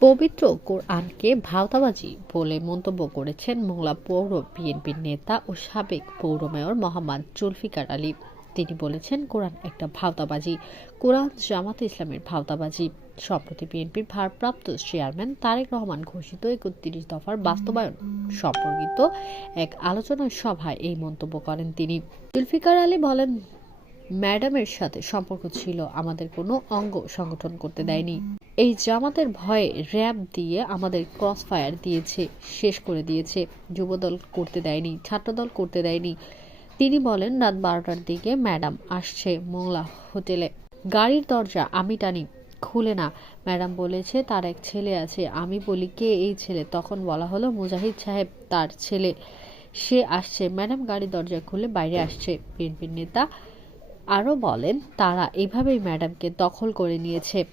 পবিত্র কোরআনকে ভাওতাবাজি বলে মন্তব্য করেছেন মোংলা পৌর বিএনপির নেতা ও সাবেক পৌর মেয়র মোহাম্মদ জুলফিকার আলী। তিনি বলেছেন, কোরআন একটা ভাওতাবাজি। কোরআন জামাতে ইসলামের ভাওতাবাজি। সম্প্রতি বিএনপির ভারপ্রাপ্ত চেয়ারম্যান তারেক রহমান ঘোষিত একত্রিশ দফার বাস্তবায়ন সম্পর্কিত এক আলোচনা সভায় এই মন্তব্য করেন তিনি। জুলফিকার আলী বলেন ম্যাডামের সাথে সম্পর্ক ছিল। আমাদের কোনো অঙ্গ সংগঠন করতে দেয়নি। এই জামাতের ভয়ে র্যাব দিয়ে আমাদের ক্রস ফায়ার দিয়েছে, শেষ করে দিয়েছে। যুবদল করতে দেয়নি, ছাত্রদল করতে দেয়নি। তিনি বলেন, রাত বারোটার দিকে ম্যাডাম আসছে মোংলা হোটেলে। গাড়ির দরজা আমি টানি, খুলে না। ম্যাডাম বলেছে, তার এক ছেলে আছে। আমি বলি, কে এই ছেলে? তখন বলা হলো, মুজাহিদ সাহেব, তার ছেলে। সে আসছে। ম্যাডাম গাড়ির দরজা খুলে বাইরে আসছে। বিএনপির নেতা আরও বলেন, তারা এভাবেই ম্যাডামকে দখল করে নিয়েছে।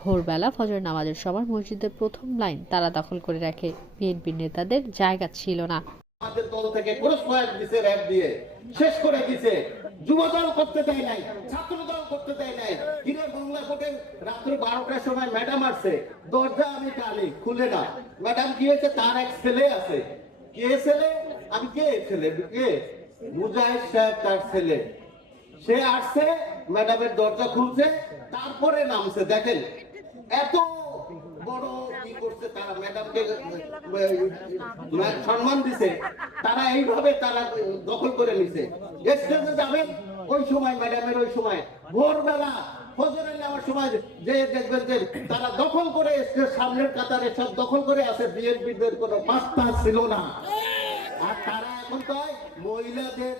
ভোরবেলা ফজর নামাজের সময় মসজিদের প্রথম লাইন তারা দখল করে রাখে। বিএনপির নেতাদের জায়গা ছিল না। আমাদের দল থেকে দিছে র্যাব দিয়ে। শেষ করে দিছে। যুব দল করতে দেয় নাই ছাত্র দল করতে দেয় নাই। বাংলা রাত্র বারোটার সময় ম্যাডাম দরজা আমি খুলে না। ম্যাডাম কি হয়েছে? তার এক ছেলে আছে। কে ছেলে? আমি কে ছেলে? কে মুজাহিদ সাহেব তার ছেলে। সে আসছে, ম্যাডামের দরজা খুলছে, তারপরে নামছে, দেখেন। এত সময় যে দেখবেন যে তারা দখল করে সামনের কাতারে সব দখল করে আছে, বিএনপিদের কোনো পাত্তা ছিল না। আর তারা এখন কয়? মহিলাদের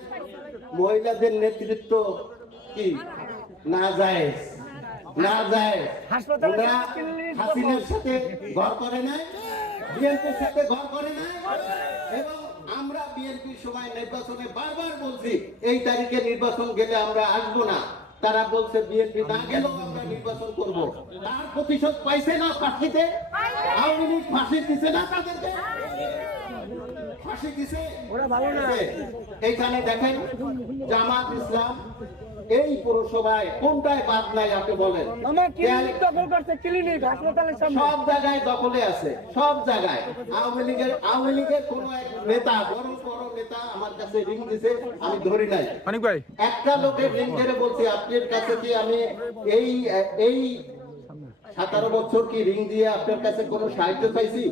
মহিলাদের নেতৃত্ব কি? না যায় না যায়। ওরা হাসিনার সাথে ঘর করে নাই বিএনপির সাথে ঘর করে নাই। এবং আমরা বিএনপির সময় নির্বাচনে বারবার বলছি এই তারিখে নির্বাচন গেলে আমরা আসব না। তারা বলছে বিএনপি না গেলেও আমরা নির্বাচন করব। তার প্রতিশোধ পাইছে না ফাঁসিতে আওয়ামী লীগ ফাঁসি দিছে না তাদেরকে। এইখানে দেখেন জামাত ইসলাম এই পৌরসভায় কোনটায় বাদ নাই আপনি বলেন? সব জায়গায় দখলে আছে সব জায়গায়। আওয়ামী লীগের আওয়ামী লীগের কোন এক নেতা বড় বড় নেতা আমার কাছে রিং দিছে আমি ধরি নাই। একটা লোকের রিং ধরে বলছি আপনার কাছে কি আমি এই এই সতেরো বছর কি রিং দিয়ে আপনার কাছে কোনো সাহায্য চাইছি?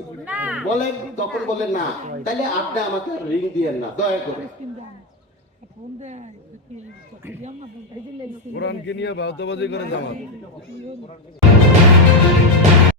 বলেন তখন বলেন না। তাহলে আপনি আমাকে রিং দিয়েন না দয়া করে। কোরআনকে নিয়ে ভাওতাবাজি করে জামাত।